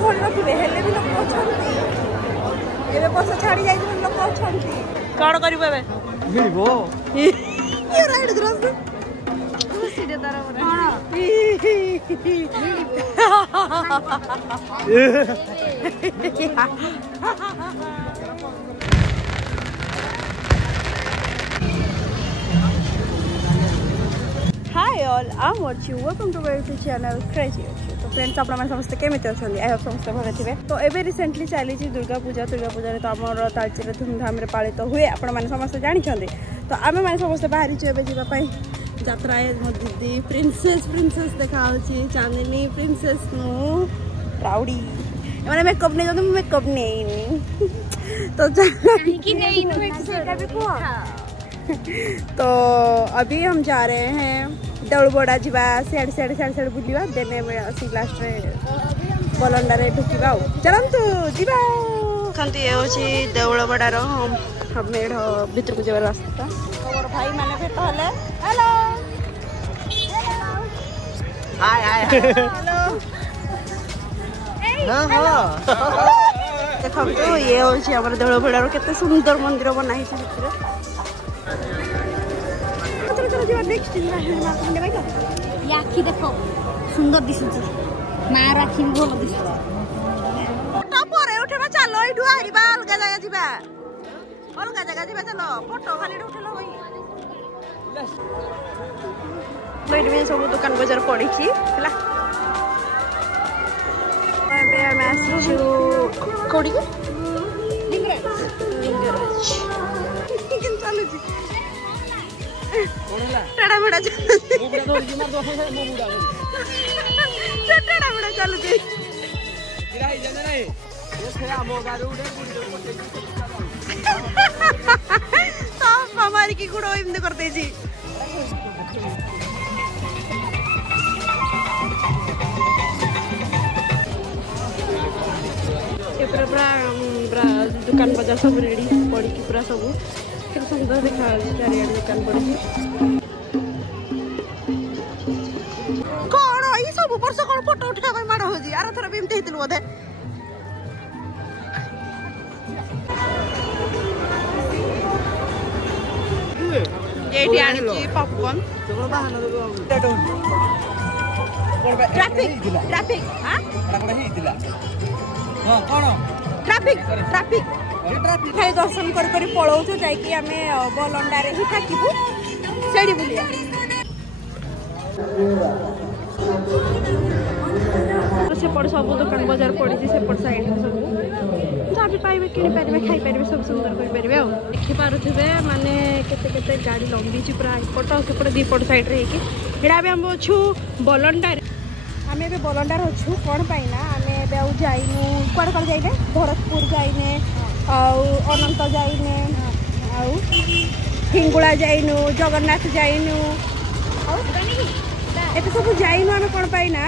घोड़ी रखिए हेल्ले भी लोक अच्छा एबे बस छाड़ी जाई लोक अच्छा कौन करिबो एबे मिलबो ये राइड ग्रास खुशी दे तारा बना hi all I am Archi welcome to my YouTube channel crazy Archi. तो फ्रेंड्स आप समस्त केमी अच्छा आई होप समस्त भल थे। तो एबे रिसेंटली चली दुर्गा पूजा तो आमर तालचेर धूमधाम पालित हुए आपण मैंने समस्त जानते। तो आम मैंने समस्त बाहरी जावाई यात्रा मो दीदी प्रिंसेस प्रिंसेस देखा चांदनी प्रिंसेस नु राउडी मैंने मेकअप नहीं जाते मेकअप नहीं तो तो अभी हम जा रहे हैं देउलबड़ा जीवा सियाड़ सियाड़ सियाड़ सियाड़ बुलवा देने लास्ट में बलंडारे ढुकवा चलतु जीवा ये हूँ देउलबड़ार मेढ़ भीतर को जबार रास्ता। और भाई मैंने भेट हेलो हाय हाय हेलो देखो ये हूँ देउलबड़ार केते सुंदर मंदिर बनाई नेक्स्ट आखि देख सुंदर दिशुची मार आखि भी भल दिशुची उठेबा चलो एठू आइबा अलग जगह जीवा चलो फोटो खाली उठेलो भाई में सब दुकान बाजार पड़ी हला एबे हम आसछु कोडी लिंगराज चलो जी टड़ा बड़ा चल हमारी की गुड़ो इमने करते जी पूरा दुकान बाजार सब रेडी पड़ी की पूरा सब केते सुंदर देखा चारिया दुकान पड़ी कौन ई सब वर्ष कौन फोटो उठा भाई माड़ हो जी आर थरा बेमते हेतल बोधे एठी आनी छी पॉपकॉर्न तो बहाना ट्रैफिक ट्रैफिक हां कोडा ही दिला हां कोन ट्रैफिक ट्रैफिक खाली दर्शन कर पलाऊ जाकि आम बलंडारे ही थाकबू से बुलिया सेपट सब दुकान बाजार पड़ी सेपट साइड सब जहाँ भी पाइबे कि खाईपारे सब सुंदर करें देखिपे माने केते गाड़ी लंबी पूरा एपट सेपट दीपट सैड्रे होड़ा आम अच्छू बलंडार आम ए बलंडार अच्छू कौन पाइना आम जाइनु कड़े कड़े जाइने भरतपुर जाइने अनंत जाइने हिंगुला जाइनु जगन्नाथ जाइनु एत सब जाइनु आम कौन पाइना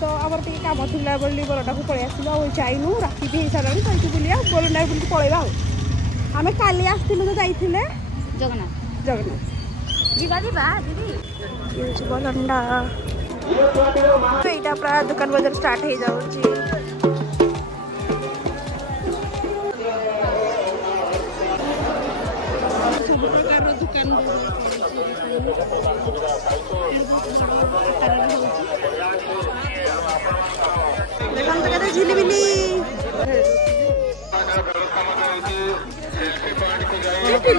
तो आमर टे कम थी बोली बलंडा को पलि आसलु जाइनु राति भी हो सारे कहीं बुलिया बलंडा बुल पलैबा आम काली आसलु तो जाइए जगन्नाथ जगन्नाथ जीवा जीवा दीदी बलंडा यहाँ पूरा दुकान बाजार स्टार्ट हो जाऊँगी सब प्रकार दुकान देखो तो कहते झिलिमिली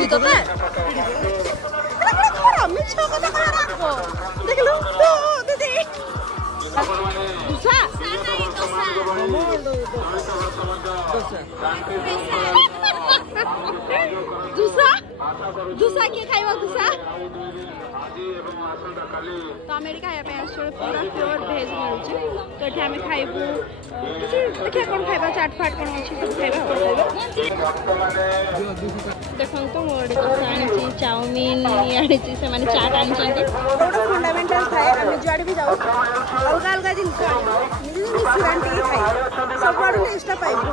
तो देख लो दीदी दूसरा किए खाइबा दूसरा तो आम ये खाया पूरा प्योर भेज मिलूँ तो ये आम खाइबू देखिए कौन खाइबा चाट फाट कौन अच्छी सब खाइबा देखो तो मोर आनी चाउमिन आनी से माने चाट आनी गोटे फंडामेंटाल थाए आम जुआड़े भी जाऊ अलग अलग जिन रेस्टोरेंट खाई सब आड़ टेस्ट पाइबू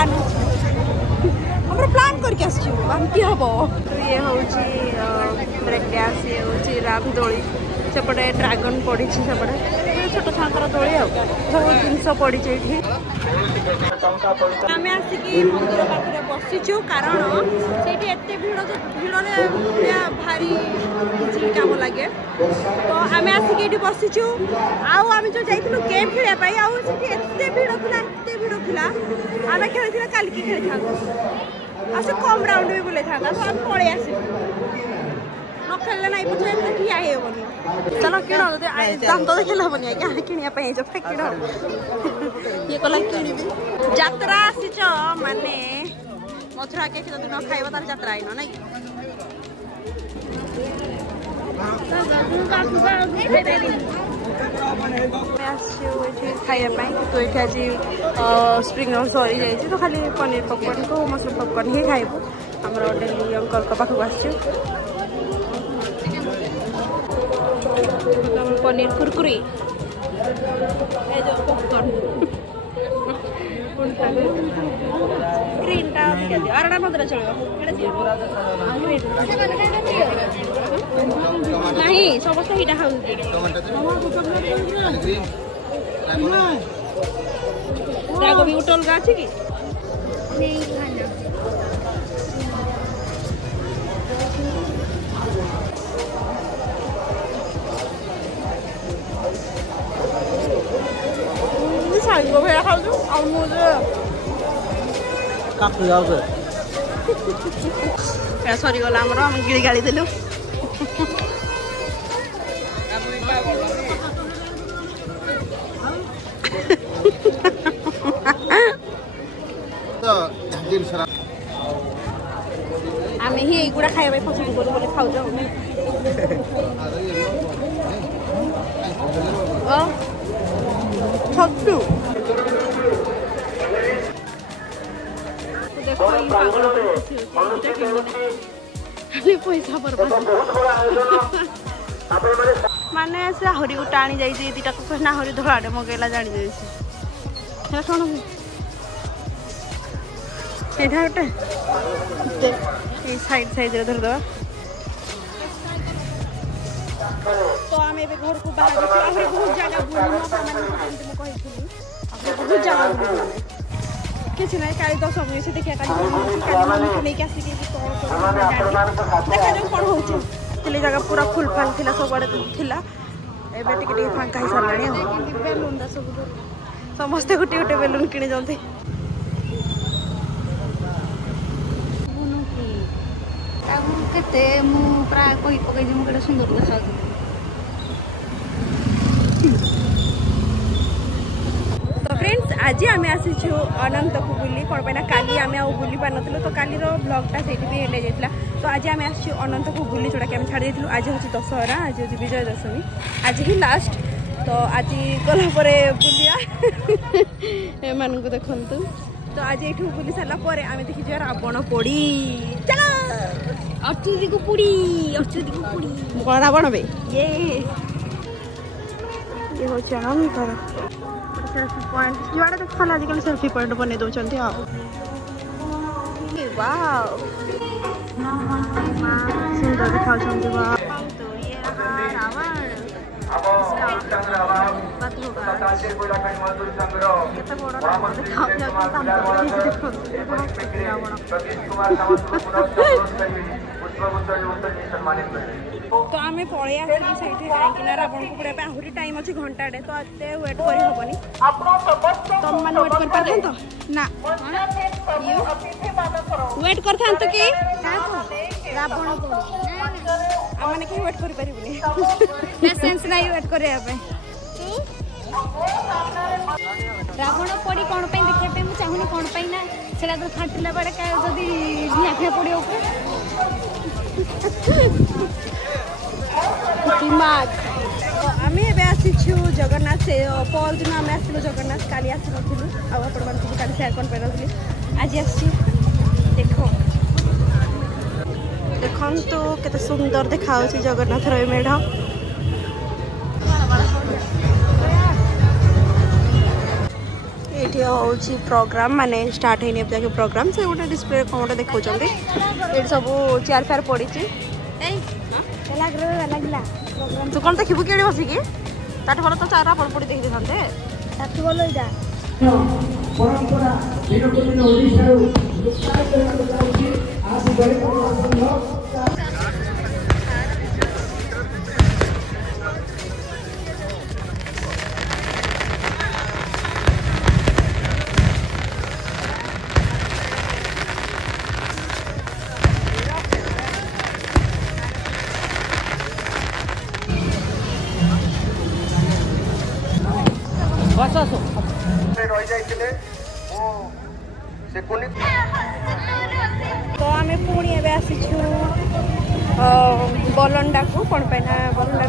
प्लान प्लान करके आसछु बांती हबो। ये होची ब्रेक डांस, ये होची राम दोली, सेपटे ड्रैगन पड़ी सेपटे छोट छाकर दोली सब जिनस पड़ी। आम आसिकी मंदिर पाखे बसीचु कारण से भिड़ भिड़े भारी किसी कम लगे तो आम आसिक बसीचु। आम जो जाइलु गेम खेलने आते भिड़ था आम खेली काल की खेली था से कम राउंड भी बुले था तो आम पलि आस न खेलने ना पछे ठिया हेबनी। चलो किण दाम तो देखले हेबनी आज्ञा किनिया जो किण ये कला किणी यात्रा आसीच माने मथुरा के दिन न खाइबा तार यात्रा आइन नै खाइबा तो ये आज स्प्रिंग रोल सरी जाइए तो खाली पनीर पॉपकॉर्न को मशरूम पॉपकॉर्न ही खाइबू। आमर डेली अंकल पाखक आसचु पनीर कुरकुरी जो पॉपकॉर्न ग्रीन टा आरडा मदर चलो नहीं समस्त हिटा खाऊ रागो भी उटल गा अछि की नहीं खाना सांगो भेड़ा खाऊ जो आ मुझे काकू जाओ ए सॉरी गला हमरो हम गिड़ी गाड़ी देलु आमे ही एगुड़ा खाइबा पसंद करू बोले खाऊ जाऊ छत्तू देखो ये पैसा बर्बाद माने से हरी को टाणी जाई दीटा को ना हरी धड़ाटे मगेला जानी जाई से कौन एटा गोटे साइड साइड रे धर दवा तो आम ए घर को बाहर बहुत जगह बुलू बहुत जगह किसी ना काली दस समय से देखिए नहीं आसिक देखा जाऊ कौन हो जगह पूरा फुल फाल थी सब आड़े एवं टे फांका हो सारा बेलून सब समस्ते गोटे गोटे बेलून किणी जाते केते मु प्राय कही पकई मुझे सुंदर देखा तो फ्रेंड्स आज आम आसीचु अनंत को बुली कौन पे काली आम आ बुली पार नु तो काली ब्लॉगटा से एंड जाता तो आज आम आसचु अनंत को बुली जोटा कि आम छाड़ी देलु। आज हूँ दशहरा, आज हूँ विजय दशमी, आज ही लास्ट तो आज गला बुलिया एमान को देखु तो आज ये बुली सारा आम देखी जा रावण पोड़ी चलो अर्चुदी को पुड़ी कौन रावण बे ये हूँ अनंतर सेल्फी पॉइंट जुआड़े देख आजिकल सेल्फी पॉइंट बन दौरान सुंदर देखा तो आम पलि आसी कहीं रावण को पुड़ा आहरी टाइम अच्छे घंटाटे तो एत वेट कर हेनी तुम मैंने वेट कर तो ना वेट कर कि रावण आम कहीं वेट कर पेसेंस ना वेट कर रावण पड़ी कौन देखा मुझे चाहूनी कौन ना से तो फाटिला बेड़े जदि निआ फिया पड़ो आम आसीचु जगन्नाथ से पर दिन आम आसलु जगन्नाथ काली आसी नु आपको काली सेयार कर पारि आज आस देखो केते सुंदर देखा जगन्नाथ मेढ़ ये हूँ प्रोग्राम माने स्टार्ट है जाके प्रोग्राम से गोटे डिस्प्ले कौन गोटे देखा ये सब चेयर फेयर पड़ी तू कौन देखू कि बसिकी ताठ भल तो चार आपण पड़ी देखी देते भल तो आम पुणी एवं आसीचु बलंडा को कौन पे ना बलंडा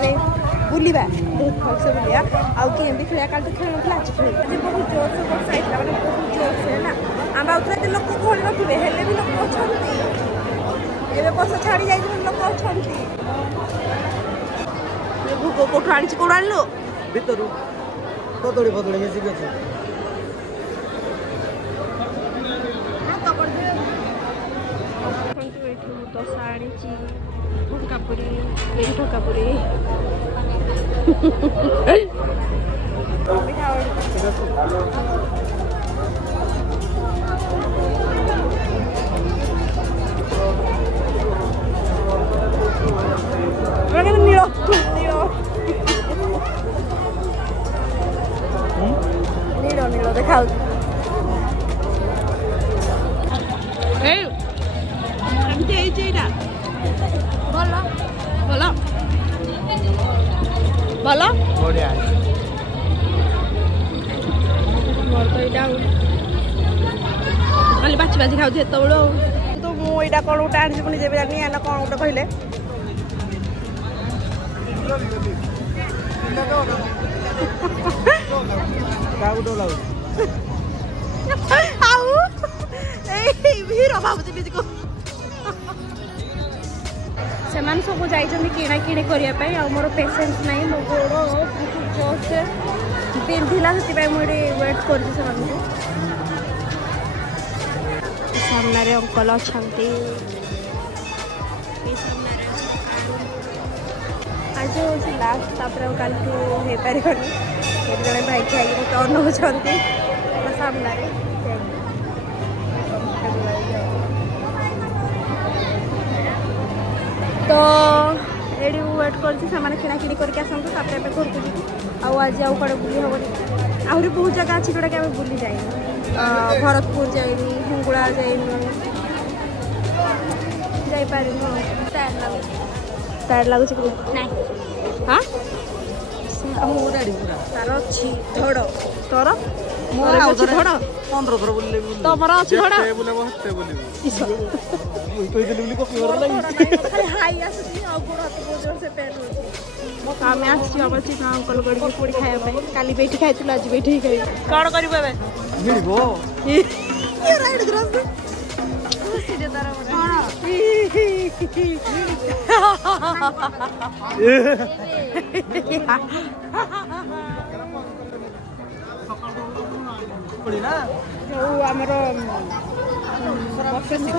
बुलवा बहुत भलसे बुलिया आउ गेम भी खेलिया काल तो खेल ना आज खेल बहुत जोर से वर्षा होता है बहुत जोर से ना आम आउे लोक खोली रखिए हेल्ले भी लोक अच्छा एवं बस छाड़ी जाए लोक अच्छा भोग कौटू आनी कौन आनलु भीतर कदड़ी फदड़ी मिसिक अच्छे दशा आनी ठकापुरी बेरी ठकापुरी नील नील नील देखा भल भल बढ़िया मोर तो यहाँ खाली बाची बाची खाऊ ये तो मुझे कौन गोटे आनी मुझे जानी आना कौन गोटे कहले भीड़ भावुची निजी को से सब जा किणा किणी करने मोर पेसेंस नहीं मो गोड़ बहुत जोर से पिंधिला से मुझे वेट कर सामने अंकल अच्छा आज हूँ लास्ट तापर कल हो पार जड़े भाई खाई मत अनौंट सामने तो ये वेट कर किणा किणी करके आसतु तापर घर को जी आज आउ कड़े बुली हेनी आहरी बहुत जगह अच्छी जोटा कि आम बुली जाइनी भरतपुर जाइनी हिंगुड़ा जाइनी जापार टायर लगुच हाँ तार अच्छी धड़ तोर धड़ 15 थर बुले तुम अच्छी धड़ आम आम चिकन अंकल गड़ी पोड़ी खाया काली बेटी खाई आज बेटी खाई कौन कर आमर मशरूम सरी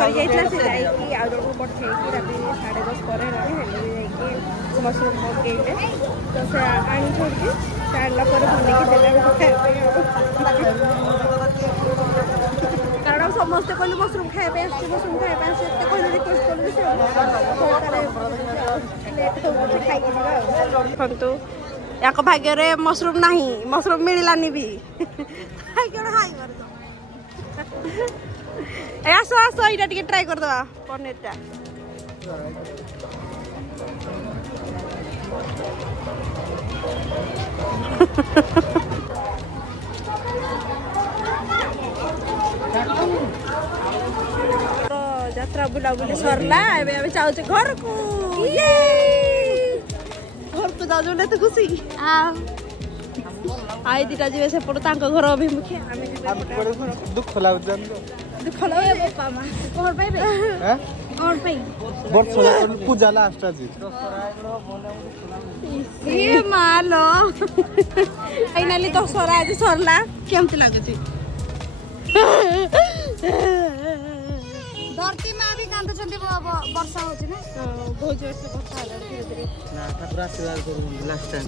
जाइए आउ जन को पठे राति 10:30 पर मशरूम मगेले तो से आनी छोड़ी आनला बन कारण समस्ते कहले मशरूम खाए मशरूम खाए कहले रिक्वेस्ट कलु या भाग्य मशरूम नहीं मशरूम मिललानी भी आस आस यहाँ टे ट्राए करदे पनीर टा यात्रा बुलाबुली सरला चाहूँ घर को जाऊँ तो खुशी आई दीटा जी से घर अभिमुखे दुख लगे दुख लगे पूजा लास्ट आज मालो फाइनाली दशहरा आज सरला केमती लगुच धरती माँ भी कांदुछंती वर्षा होची ना बहुत जोर से वर्षा होला धीरे धीरे ना ठाकुर आशीर्वाद करू लास्ट टाइम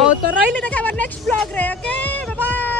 हां तो रहिले देखा नेक्स्ट ब्लॉग रे ओके बाय बाय।